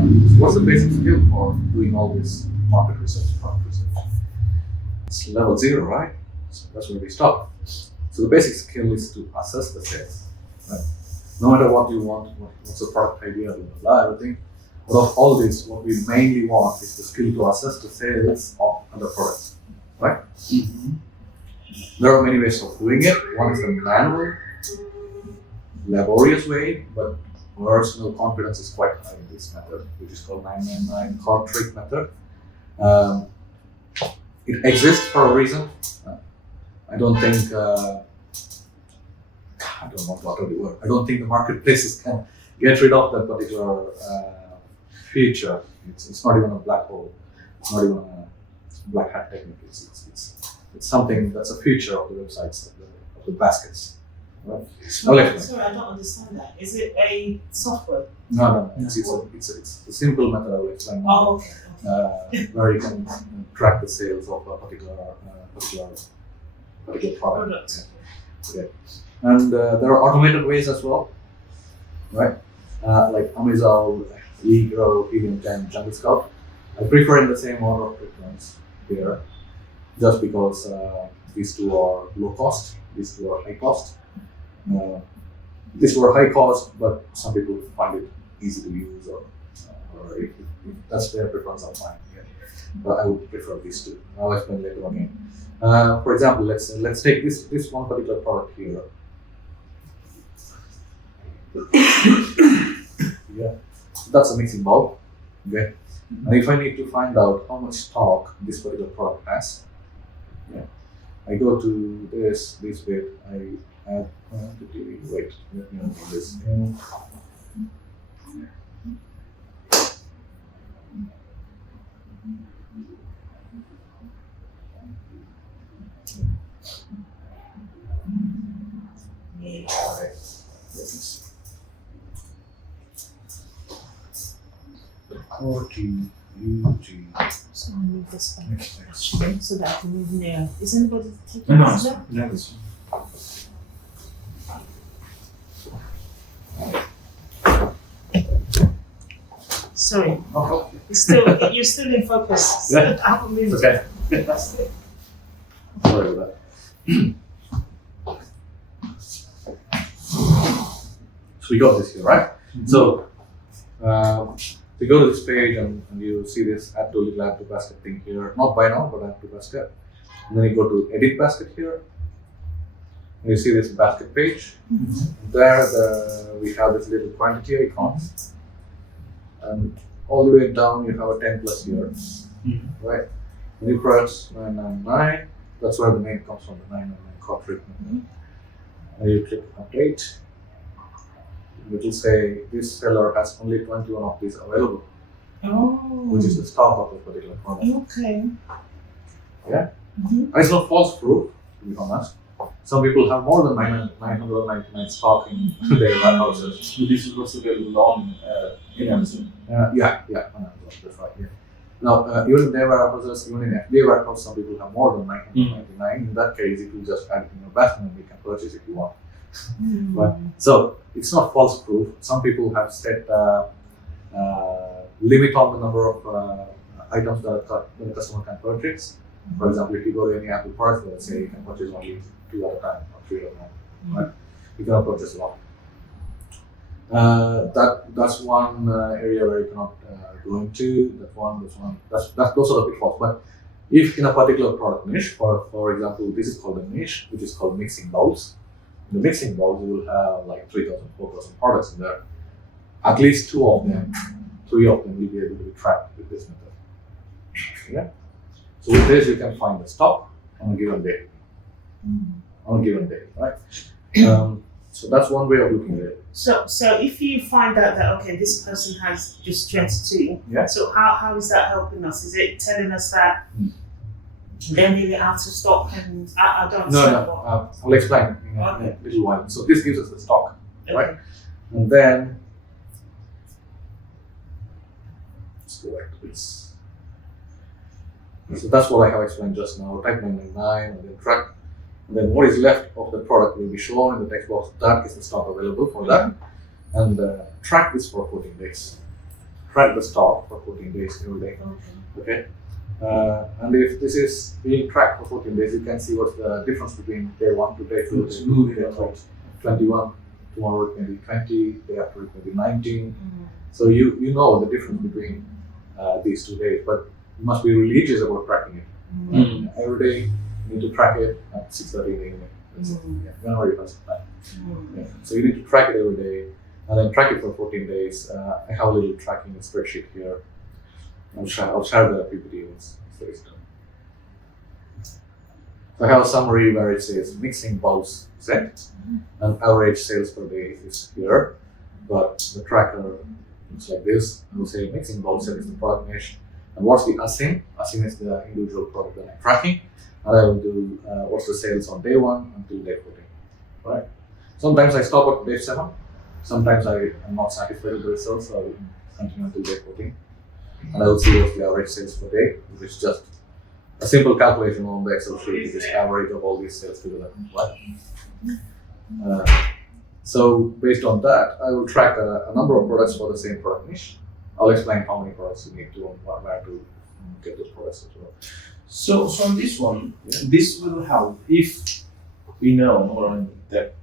So what's the basic skill for doing all this market research, product research? It's level 0, right? So that's where we stop. So the basic skill is to assess the sales, right? No matter what you want, what's the product idea, blah, blah, blah, everything. But of all this, what we mainly want is the skill to assess the sales of other products, right? Mm-hmm. There are many ways of doing it. One is the manual, laborious way, but personal confidence is quite high in this method, which is called 999 card trick method. It exists for a reason. I don't think, I don't want to utter the word. I don't think the marketplaces can get rid of that particular feature. It's not even a black hole. It's not even a black hat technique. It's something that's a feature of the websites, of the baskets. Right? Sorry, I don't understand that. Is it a software? No. It's a simple method I will explain. Oh, okay. Where you can track the sales of a particular product. Yeah. And there are automated ways as well, right? Like Amazon, eGrow, Helium 10, Jungle Scout. I prefer in the same order of preference here, just because these two are low cost, these two are high cost. These were high cost, but some people find it easy to use, or if that's their preference, I'm fine. Yeah. But I would prefer these two. I'll explain later again. For example, let's take this one particular product here. Yeah, that's a mixing bowl. Okay, and if I need to find out how much stock this particular product has, yeah, I go to this bit. I add quantity. Wait, let me open this. Alright, let me see. 40 UG. So I move this back Next. actually, so that I can move near. Is anybody taking No, this? that's Sorry, Oh, you're still in focus. Yeah. I haven't moved. okay. That's it. Sorry about that. So we got this here, right? So you go to this page and you see this add to basket thing here. Not buy now, but add to basket. And then you go to edit basket here. And you see this basket page. There we have this little quantity icon. And all the way down you have a 10 plus here. Right? When you press 999, that's where the name comes from, the 999 card trick. And you click update. It will say this seller has only 21 of these available, Oh. which is the stock of this particular product. Okay. Yeah? Mm-hmm. And it's not false proof, to be honest. Some people have more than 999 stock in their warehouses. So this is also available on in Amazon. Yeah, on Amazon, that's right. Yeah. Now, even in their warehouses, even in FBA warehouse, some people have more than 999. In that case, it will just add it in your basket and you can purchase if you want. Right? So it's not false proof. Some people have set limit on the number of items that the customer can purchase. For example, if you go to any Apple product, let's say you can purchase only 2 at a time or 3 at a time. Right? You cannot purchase a lot. That's one area where you cannot go into. Those are the pitfalls. But if in a particular product niche, for example, this is called a niche, which is called mixing bowls. In the mixing bowls, you will have like 3,000, 4,000 products in there. At least 3 of them will be able to be tracked with this method. Yeah. So with this, you can find the stock on a given day. Right? So that's one way of looking at it. So if you find out that okay, this person has just 22, Yeah. so how is that helping us? Is it telling us that they're nearly out of stock and I don't understand what? I'll explain in a Okay. little while. So this gives us the stock, Okay. right? And then let's go back to this. So that's what I have explained just now. Type 999 and then track. And then what is left of the product will be shown in the text box. That is the stock available for that. And track this for 14 days. track the stock for 14 days every day. Okay. And if this is being tracked for 14 days, you can see what's the difference between day 1 to day 2. It's moving day a lot. 21, tomorrow it may be 20, day after it may be 19. So you know the difference between these 2 days, but you must be religious about tracking it. Every day you need to track it at 6:30 in the evening. That's it. Yeah, whenever you have some time. Yeah. So you need to track it every day and then track it for 14 days. I have a little tracking spreadsheet here. I'll share the PPT once it's done. So I have a summary where it says mixing bulbs set and average sales per day is here, but the tracker looks like this. I will say mixing bulbs set is the product niche, and what's the ASIN? ASIN is the individual product that I'm tracking, and I will do what's the sales on day 1 until day 14. Right? Sometimes I stop at day 7. Sometimes I am not satisfied with the results, so I will continue until day 14. And I will see what's the average sales per day, which is just a simple calculation on the Excel sheet, which is average of all these sales together. Right? So based on that, I will track a number of products for the same product niche. I'll explain how many products you need to and where to get those products as well. So on this one, this will help if we know that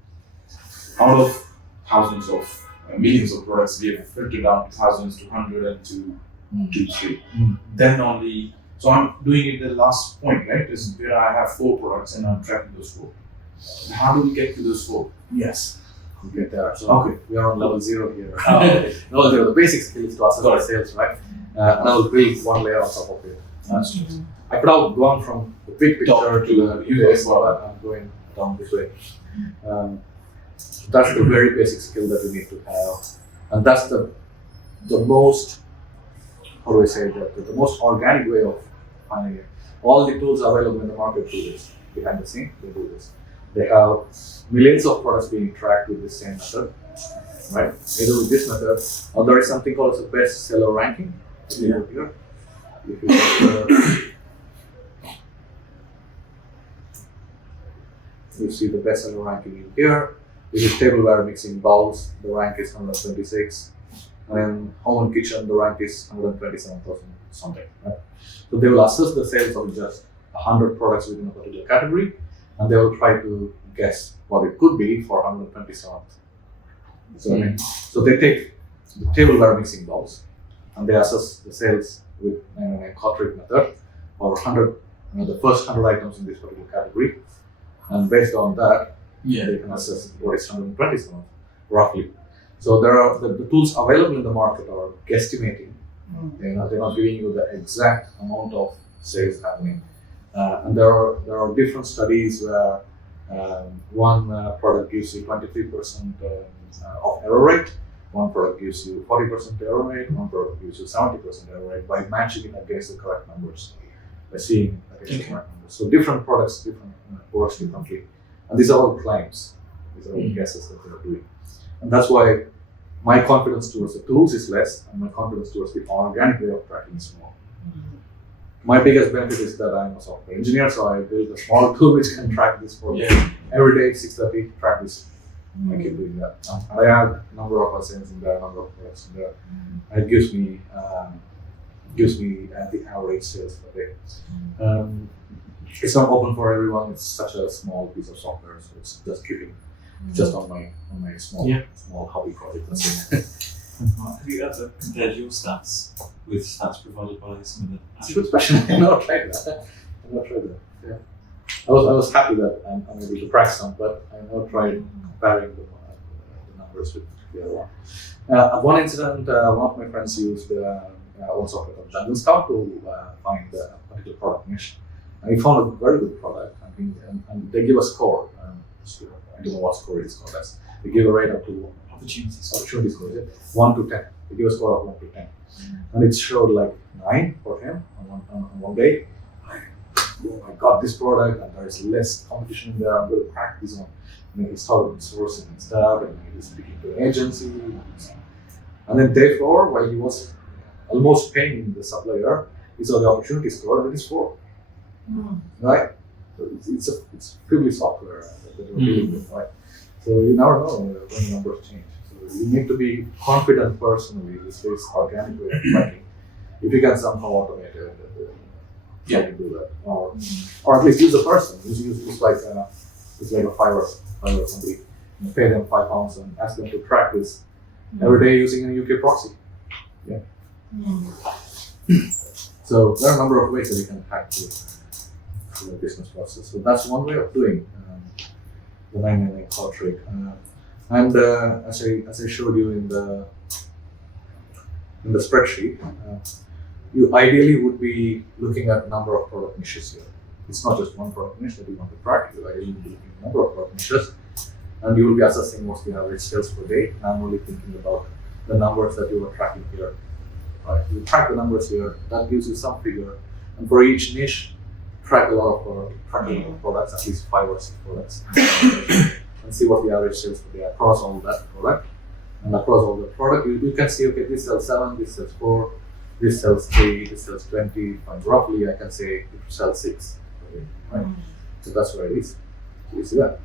out of thousands of millions of products, we have filtered down to thousands, to 100, and to 3. Then only. So I'm doing it the last point, right? This is where I have 4 products and I'm tracking those 4. How do we get to those 4? Yes, we'll get there. So Okay. we are on level 0 here. Okay. Level 0, the basic skill is to assess the sales, right? And I will build one layer on top of it. I could have gone from the big picture to the US, but I'm going down this way. That's the very basic skill that you need to have, and that's the most, how do I say that, the most organic way of finding it. All the tools available in the market do this. Behind the scene, they do this. They have millions of products being tracked with the same method, right? Either with this method, or there is something called as a bestseller ranking. Yeah. Here. If you get, you see the bestseller ranking in here. This is tableware mixing bowls. The rank is 126. And then home and kitchen, the rank is 127,000 something. Right? So they will assess the sales of just 100 products within a particular category, and they will try to guess what it could be for 127th. So they take the tableware mixing bowls, and they assess the sales with a Kotrick method, or 100, the first 100 items in this particular category, and based on that, they can assess what is 127th, roughly. So there are the tools available in the market are guesstimating. They're not giving you the exact amount of sales happening. And there are different studies where one product gives you 23% of error rate, one product gives you 40% error rate, one product gives you 70% error rate by matching it against the correct numbers, by seeing against the correct numbers. So different products works differently. And these are all claims. These are all guesses that they are doing. And that's why my confidence towards the tools is less, and my confidence towards the organic way of tracking is more. My biggest benefit is that I'm a software engineer, so I built a small tool which can track this for me. Every day, 6:30, track this. I keep doing that. And I add a number of assigns in there, a number of products in there. And it gives me the average sales per day. It's not open for everyone. It's such a small piece of software, so it's just keeping just on my small hobby project. That's it. Have you ever compared your stats with stats provided by some of the? It's a good question. I've not tried that. Yeah. I was happy that I'm able to track some, but I've not tried comparing the numbers with the other one. One incident, one of my friends used one software called Jungle Scout to find a particular product niche. And he found a very good product, and they give a score. I don't know what score it is called as. They give a rate up to opportunity score, 1 to 10. They give a score of 1 to 10. And it showed like 9 for him on one day. Oh my god, this product, and there is less competition in there, I'm going to crack this one. And he started sourcing and stuff, and he was speaking to an agency. And then day 4, while he was almost paying the supplier, he saw the opportunity score, and it is 4. Right? So it's privileged software that we're dealing with, right? So you never know when the numbers change. So You need to be confident personally. This is organic way of tracking. If you can somehow automate it, you can do that, or at least use a person. Use like a Fiverr somebody. You pay them £5 and ask them to track this every day using a UK proxy. Yeah. So there are a number of ways that you can hack the business process. So that's one way of doing the 999 call trick. And as I showed you in the spreadsheet, you ideally would be looking at number of product niches here. It's not just one product niche that you want to track. You ideally be looking at number of product niches, and you will be assessing what's the average sales per day. And I'm only thinking about the numbers that you are tracking here. Right? You track the numbers here. That gives you some figure, and for each niche, track a lot of products, at least 5 or 6 products, and see what the average sales per day across all that product. And across all the product, you can see, okay, this sells 7, this sells 4, this sells 3, this sells 20, and roughly I can say it sells 6. Okay, right? So that's where it is. So you see that.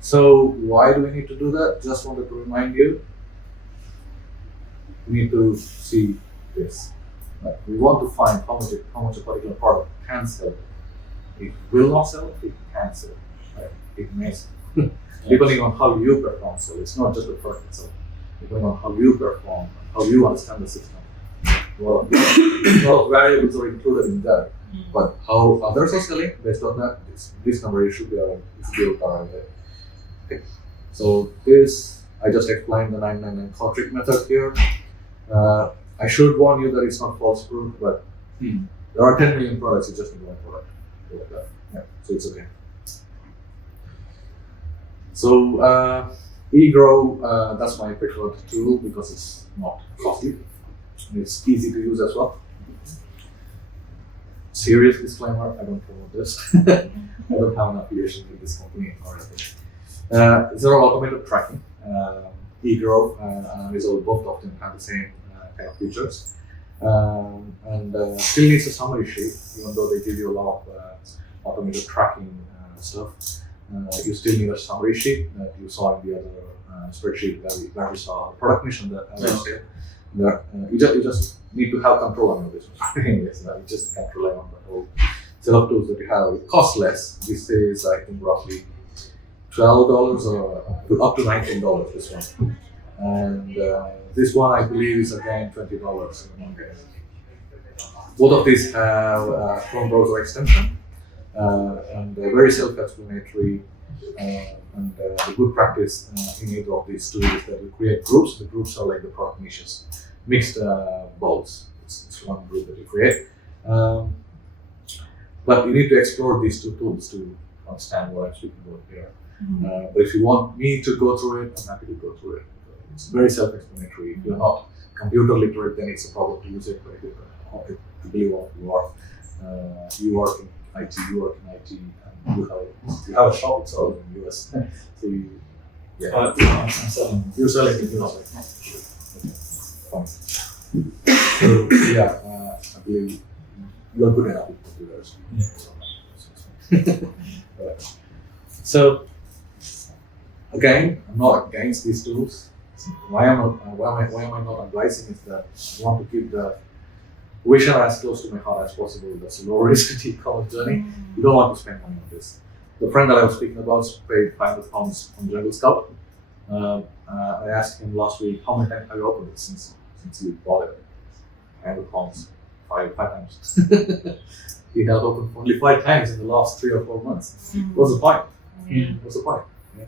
So why do we need to do that? Just wanted to remind you. We need to see this. Right? We want to find how much a particular product can sell. It will not sell, it can sell. Right? It may sell. Depending on how you perform. So it's not just the product itself. Depending on how you perform, how you understand the system. Well, a lot of variables are included in that. But how others are selling, based on that, this number should be able to arrive there. Okay. So this, I just explained the 999 call trick method here. I should warn you that it's not false proof, but there are 10 million products, you just need one product. Like that. Yeah, so it's okay. So eGrow, that's my preferred tool because it's not costly. It's easy to use as well. Serious disclaimer, I don't promote this. I don't have an affiliation with this company or anything. Zero automated tracking. eGrow and Visual both often have the same kind of features. And still needs a summary sheet, even though they give you a lot of automated tracking stuff. You still need a summary sheet that you saw in the other spreadsheet where we saw product mission that you just need to have control on your business. Anyways, you just can't rely on the whole set of tools that you have. It costs less. This is, I think, roughly $12 or up to $19. This one, and this one I believe is again $20 in the market. Both of these have Chrome browser extension and very self-explanatory. And the good practice in either of these tools is that you create groups. The groups are like the product niches, mixed bowls. It's one group that you create. But you need to explore these two tools to understand what I'm speaking about here. But if you want me to go through it, I'm happy to go through it. It's very self-explanatory. If you're not computer literate, then it's a problem to use it. But if you believe what you are, you work in IT, and you have a shop itself in the US. So you're selling in the US. Fine. So I believe you're good enough with computers. So again, I'm not against these tools. Why am I not advising is that I want to keep the vision as close to my heart as possible. That's a low risk e-commerce journey. You don't want to spend money on this. The friend that I was speaking about paid £500 on Jungle Scout. I asked him last week, how many times have you opened it since you bought it? £500, five times. He has opened only 5 times in the last 3 or 4 months. What's the point? What's the point? Yeah.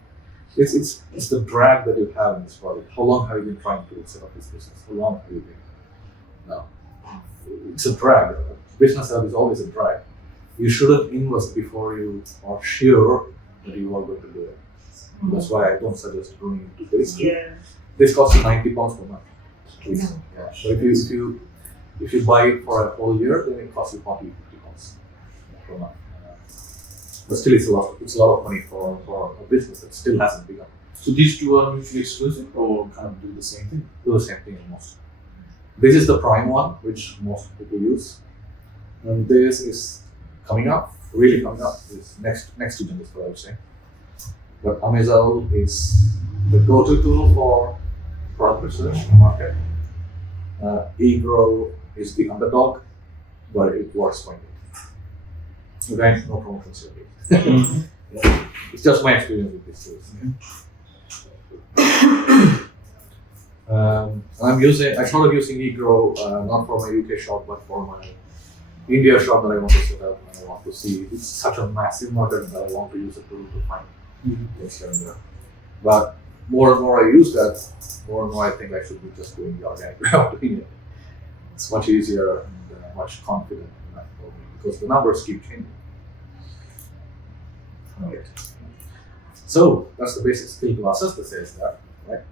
It's the drag that you have in this project. How long have you been trying to set up this business? How long have you been? No. It's a drag. Business is always a drag. You shouldn't invest before you are sure that you are going to do it. That's why I don't suggest going into this. This costs you £90 per month. Yeah. So if you buy it for a whole year, then it costs you £40-50 per month. But still, it's a lot of money for a business that still hasn't begun. So these two are mutually exclusive or kind of do the same thing? Do the same thing almost. This is the prime one, which most people use. And this is coming up, really coming up. This next to Jungle Scout, I would say. But Amazon is the go-to tool for product research in the market. eGrow is the underdog, but it works quite good. Okay, no promotions here. It's just my experience with these tools. I started using eGrow not for my UK shop, but for my India shop that I want to set up and I want to see. It's such a massive market that I want to use a tool to find things here and there. But more and more I use that, more and more I think I should be just doing the organic way of doing it. It's much easier and much confident in that for me because the numbers keep changing. Right. So that's the basic skill to assess the sales there, right?